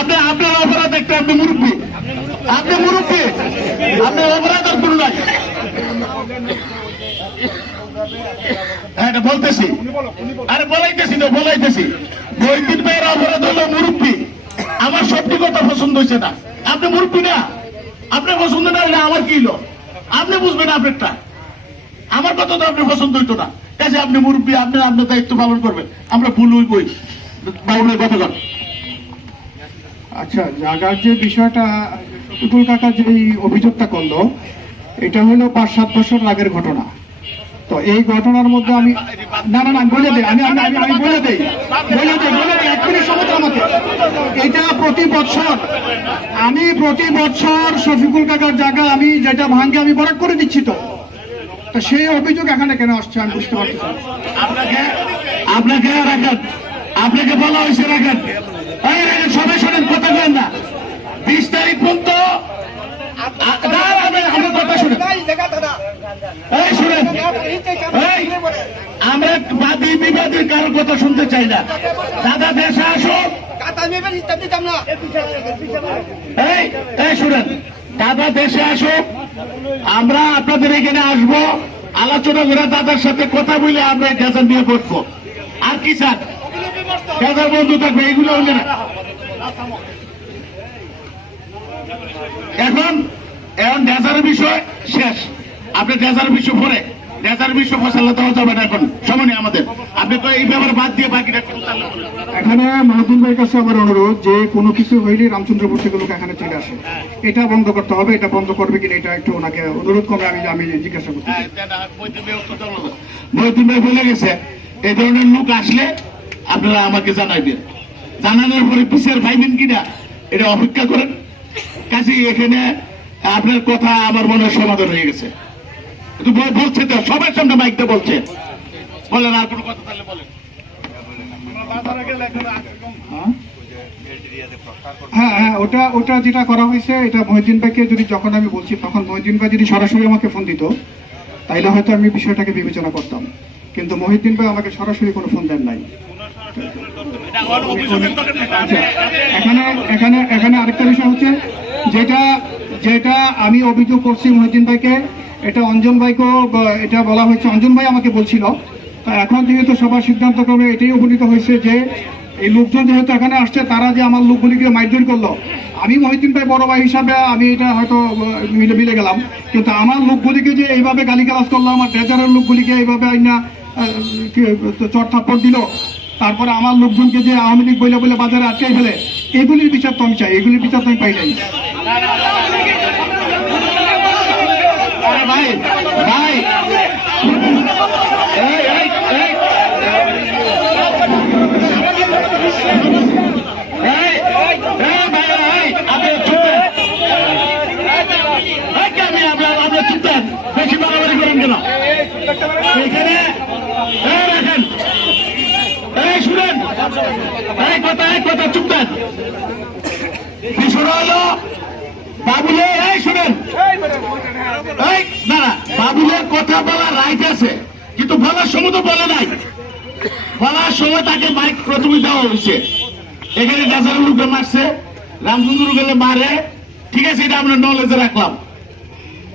আপনি আপনি মুরব্বী। আপনি হ্যাঁ আরে, বলাইতেছি বলাইতেছি। ভাইয়ের অপরাধ হলো মুরব্বী। আমার সবটি কথা পছন্দ হয়েছে না। আপনি মুরব্বী না? আপনার পছন্দ না আমার কি হলো আপনি বুঝবেন আপনারটা। আমার কথা তো আপনি পছন্দ হইতো না। কাজে আপনি মুরব্বী, আপনি আপনার দায়িত্ব পালন করবেন। আমরা ভুল হই বই বাউলের কথা কন আচ্ছা জাগার যে বিষয়টা, টুটুল কাকা যে অভিযোগটা করল, এটা হলো পাঁচ, সাত বছর আগের ঘটনা। তো এই ঘটনার মধ্যে আমি না না না বলে দিই, আমি আমি আমি আমি বলে দিই বলে দিই বলে দিই, এক মিনিট সময় আমাকে। এটা প্রতি বছর, আমি প্রতি বছর শফিকুল কাকার জায়গা আমি যেটা ভাঙ্গে আমি বরাক করে দিচ্ছি তো। তো সেই অভিযোগ এখানে কেন আসছে আমি বুঝতে পারতেছি না। আপনাকে আপনাকে রাখেন। আপনাকে বলা হয়েছে রাখেন। সবাই শোনেন কথা বলেন না। বিশ তারিখ পর্যন্ত আমার কথা বাদী বিবাদীর কারোর শুনতে চাই না। দাদা দেশে আসুক এই এই শুনেন। দাদা দেশে আসুক আমরা আপনাদের এখানে আসব, আলোচনা করে দাদার সাথে কথা বলে আমরা ডেজার নিয়ে বসবো। আর কি স্যার ডেজার বন্ধু থাকবে এইগুলো হলে না। এখন এখন ড্যাজার বিষয় শেষ। আপনি ড্যাজার বিষয় পরে ড্যাজার বিষয় ফসল দেওয়া যাবে না এখন। আমাদের। আপনি তো এই ব্যাপারে বাদ দিয়ে বাকিটা করুন তাহলে বলেন। এখানে মাহবুব ভাইয়ের কাছে আমার অনুরোধ যে কোনো কিছু হইলে রামচন্দ্রপুর থেকে লোক এখানে চলে আসে। এটা বন্ধ করতে হবে এটা বন্ধ করবে কিনা এটা একটু ওনাকে অনুরোধ করে আমি আমি জিজ্ঞাসা করতে হ্যাঁ, মহিউদ্দিন ভাই বলে গেছে। এই ধরনের লোক আসলে আপনারা আমাকে জানাইবেন জানানোর পরে পিসের পাইবেন কিনা এটা অপেক্ষা করেন। কাজে এখানে আপনার কথা আমার মনে হয় সমাধান হয়ে গেছে। বলছে তো সবার সামনে মাইকতে বলছে। বলেন আর কোনো কথা তাহলে বলেন। হ্যাঁ? হ্যাঁ হ্যাঁ ওটা ওটা যেটা করা হয়েছে, এটা ভাইকে যদি যখন আমি বলছি, তখন ভাই যদি সরাসরি আমাকে ফোন তাইলে হয়তো আমি বিষয়টাকে বিবেচনা করতাম। কিন্তু ভাই আমাকে সরাসরি কোনো ফোন দেন নাই। এখানে এখানে এখানে আরেকটা বিষয় হচ্ছে, যেটা যেটা আমি অভিযোগ করছি মহিউদ্দিন ভাইকে, এটা অঞ্জন ভাইকেও, এটা বলা হয়েছে, অঞ্জন ভাই আমাকে বলছিল। তা এখন যেহেতু সবার সিদ্ধান্ত ক্রমে এটাই উপনীত হয়েছে যে এই লোকজন যেহেতু এখানে আসছে, তারা যে আমার লোকগুলিকে মাইজুর করল, আমি মহিউদ্দিন ভাই বড় ভাই হিসাবে আমি এটা হয়তো মিলে মিলে গেলাম। কিন্তু আমার লোকগুলিকে যে এইভাবে গালিগালাজ করল, আমার ট্রেজারের লোকগুলিকে এইভাবে আইনা চট থাপ্পড় দিল, তারপরে আমার লোকজনকে যে আওয়ামী লীগ বলে বলে বাজারে আটকে ফেলে, এগুলির বিচার তো আমি চাই, এগুলির বিচার তো আমি পাই নাই। ভাই ভাই এই, এই, এই। এই, এই, ভাইয়েরা, এই, আপনি চুপ থাকেন। এই, কে আমি? থাকেন। বেশি বাড়াবাড়ি করেন কেন? এখানে, শুনেন। এই, কথা, এই, কথা, চুপ। বিষয়টা হলো, বাবুলে, এই, শুনেন। এই, না, বাবুলের কথা বলার রাইট আছে কিন্তু বলার সময় তো বলে নাই বলার সময় তাকে মাইক প্রথমে দেওয়া হয়েছে এখানে গাজার লোকে মারছে রামচন্দ্র গেলে মারে ঠিক আছে এটা আমরা নলেজে রাখলাম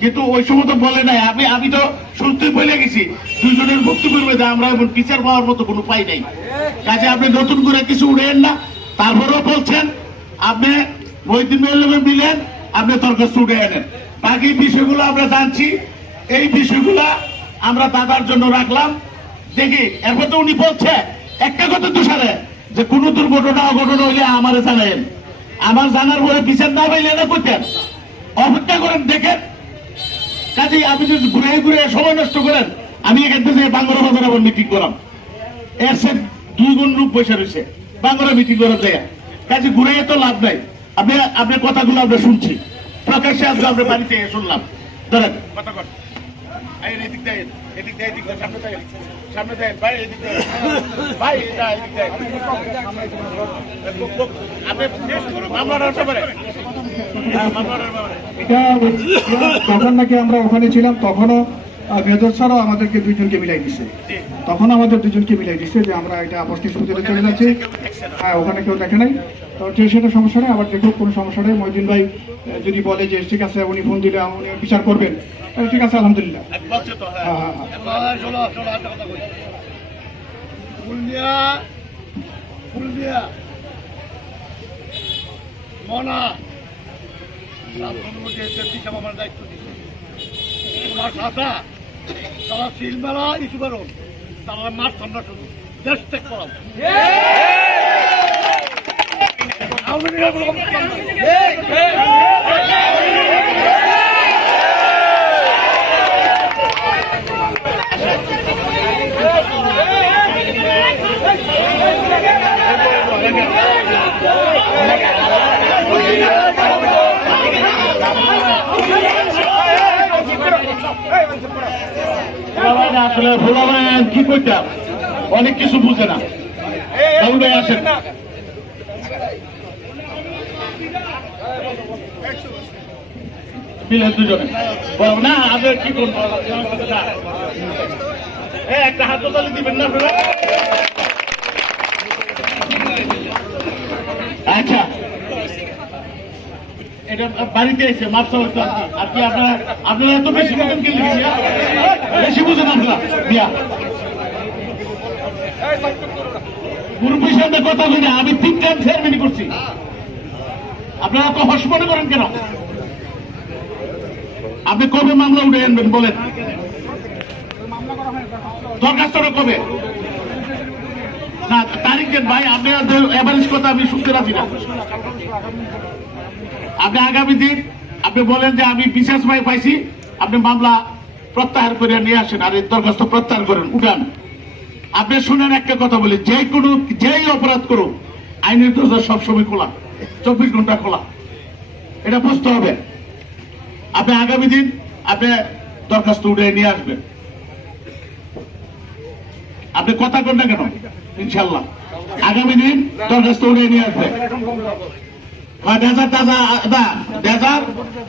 কিন্তু ওই সময় তো বলে নাই, আমি আমি তো শুনতে বলে গেছি। দুজনের বক্তব্যের মধ্যে আমরা এমন বিচার পাওয়ার মতো কোনো পাই নাই। কাজে আপনি নতুন করে কিছু উড়েন না, তারপরেও বলছেন, আপনি মহিদিন মিলেন, আপনি তর্ক উঠে এনেন বাকি বিষয়গুলো আমরা জানছি, এই বিষয়গুলা আমরা দাদার জন্য রাখলাম। দেখি, এরপর তো উনি বলছে, একটা কথা তুষারে যে কোনো দুর্ঘটনা, অঘটনা হইলে আমার জানাইন আমার জানার পরে বিচার না পাইলে না করতেন। অপেক্ষা করেন, দেখেন কাজেই আপনি যদি ঘুরে ঘুরে সময় নষ্ট করেন, আমি এখান থেকে বাংলা বাজার আবার মিটিং করাম। এর সে দুই গুণ রূপ পয়সা রয়েছে। বাংলা মিটিং করার জায়গা। কাজে ঘুরে তো লাভ নাই। আপনি আপনার কথাগুলো আমরা শুনছি। প্রকাশ্যে আজকে আমরা বাড়িতে শুনলাম। ধরেন কর সামনে দেয় ভাই, এদিক ভাই এটা এদিক দেয় আপনি মামলাটার ব্যাপারে এটা তখন নাকি আমরা ওখানে ছিলাম তখনও মেজর স্যারও আমাদেরকে দুইজনকে মিলাই দিছে। তখন আমাদের দুজনকে মিলাই দিছে যে আমরা এটা আপস নিষ্পত্তিতে চলে যাচ্ছি। হ্যাঁ ওখানে কেউ দেখে নাই। তো সেটা সমস্যা নেই আবার দেখুক কোনো সমস্যা নেই। মহিদিন ভাই যদি বলে যে ঠিক আছে উনি ফোন দিলে উনি বিচার করবেন তাহলে ঠিক আছে আলহামদুলিল্লাহ। হ্যাঁ। হ্যাঁ হ্যাঁ মনা আমার দায়িত্ব দিচ্ছে ওনার চাষা তারা সিলমেলা ইস্যু করুন তারা মাঠ ঠান্ডা শুধু দেশ ত্যাগ করাম কোনো ক্ষমতা নাই। ভোলা ভাই কি করতাম অনেক কিছু বুঝে না। বাবুল ভাই আসেন। না কি করব? একটা আচ্ছা। এটা বাড়িতে এসে আর কি আপনারা আপনারা এত বেশি বুঝেন কি লিখেছি তিন টাইম চেয়ারম্যানই করছি। আপনারা কেন? আপনি কবে মামলা উঠে আনবেন বলেন? দরখাস্তটা কবে? না, তারিখ ভাই। আপনি এভারেজ কথা আমি শুনতে রাখি না। আপনি আগামী দিন আপনি বলেন যে আমি বিশেষ ভাই পাইছি, আপনি মামলা প্রত্যাহার করে নিয়ে আসেন আর এই দরখাস্ত প্রত্যাহার করেন, উঠান। আপনি শুনেন একটা কথা বলি যে কোনো, যেই অপরাধ করুক, আইনের দরজা সবসময় খোলা, চব্বিশ ঘণ্টা খোলা। এটা বুঝতে হবে। আপনি আগামী দিন আপনি দরখাস্ত উঠে নিয়ে আসবেন। আপনি কথা কন কেন? ইনশাল্লাহ আগামী দিন দরখাস্ত উঠে নিয়ে আসবেন। বা ডেজার টাজা ডেজার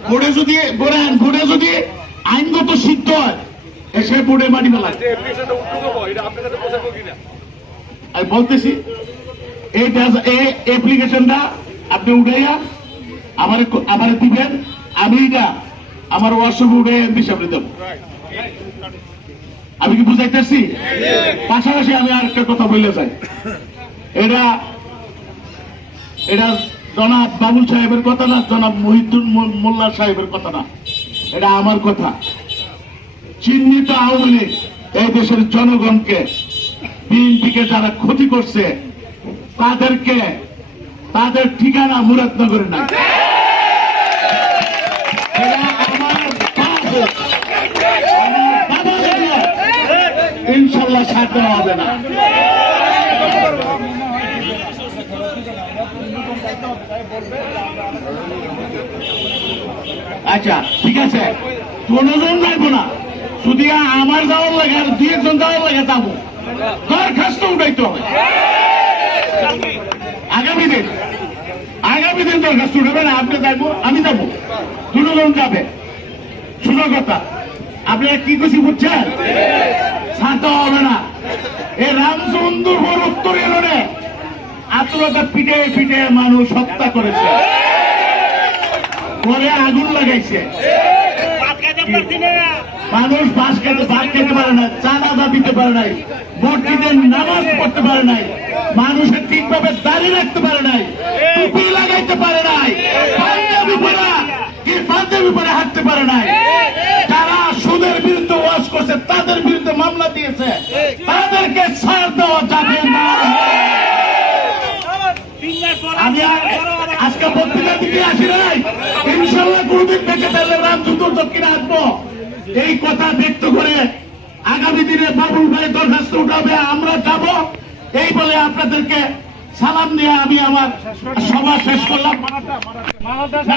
বোর্ডে যদি বোর্ডে যদি আইনগত সিদ্ধ হয় এসে বোর্ডে মাটি ফেলায়। আমি বলতেছি এই অ্যাপ্লিকেশনটা আপনি উঠাইয়া আমার আমার দিবেন আমি এটা আমার হোয়াটসঅ্যাপে উঠে এমপি সামনে দেবো। আমি কি বুঝাইতেছি? পাশাপাশি আমি আর একটা কথা বললে যাই। এটা এটা জনাব বাবুল সাহেবের কথা না জনাব মহিদুল মোল্লা সাহেবের কথা না। এটা আমার কথা। চিহ্নিত আওয়ামী লীগ এই দেশের জনগণকে, বিএনপিকে যারা ক্ষতি করছে, তাদেরকে তাদের ঠিকানা মুরাদনগরে হলে ইনশাল্লাহ দেওয়া হবে না। আচ্ছা ঠিক আছে। কোনজন যাইবো না। শুধু আমার যাওয়ার লাগে আর দুই একজন যাওয়ার লাগে, যাব। দরখাস্ত উঠাইতে হবে। আগামী দিন। আগামী দিন দরখাস্ত উঠাবে না, আপনি যাইবো, আমি যাব। দুজন যাবে। শুনো কথা, আপনারা কি খুশি বুঝছেন? শান্ত হবে না। এ রামচন্দ্রপুর উত্তর এলোনে আত্মরতা পিঠে পিঠে মানুষ হত্যা করেছে। পরে আগুন লাগাইছে। মানুষ বাস খেতে ভাত খেতে পারে না চাঁদা দিতে পারে নাই মসজিদে নামাজ পড়তে পারে নাই মানুষের ঠিকভাবে দাঁড়িয়ে রাখতে পারে নাই টুপি লাগাইতে পারে নাই পাঞ্জাবি পরা কি পাঞ্জাবি পরে হাঁটতে পারে নাই। যারা সুদের বিরুদ্ধে ওয়াশ করছে তাদের বিরুদ্ধে মামলা দিয়েছে তাদেরকে ছাড় দেওয়া যাবে না আমি আর- আজকে দক্ষিণে আসব। এই কথা ব্যক্ত করে আগামী দিনে বাবুল ভাই দরখাস্ত উঠাবে আমরা যাব। এই বলে আপনাদেরকে সালাম দিয়ে আমি আমার সভা শেষ করলাম। না,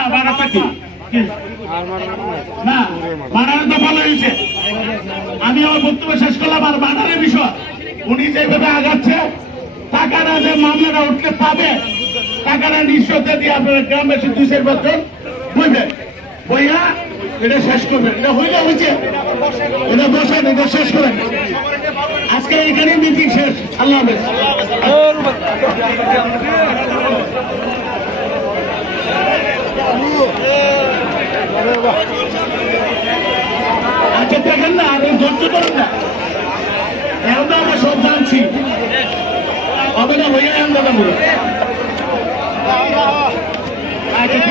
কি? কি? না মারার তো ভালো হয়েছে। আমি আমার বক্তব্য শেষ করলাম আর মার্ডারের বিষয়। উনি যেভাবে আগাচ্ছে টাকাটা যে মামলাটা উঠলে পাবে। টাকাটা নিশ্চয়তা দিয়ে আপনারা গ্রামবাসী দুই চার বছর বুঝবেন বইয়া এটা শেষ করবেন। এটা হইলে হয়েছে? এটা বসেন, এটা শেষ করেন। আজকে এখানে মিটিং শেষ। আল্লাহ আচ্ছা দেখেন না আমি ধৈর্য ধরেন না এখন তো আমরা সব জানছি হবে না হয়ে আনন্দ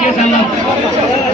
আচ্ছা আল্লাহ।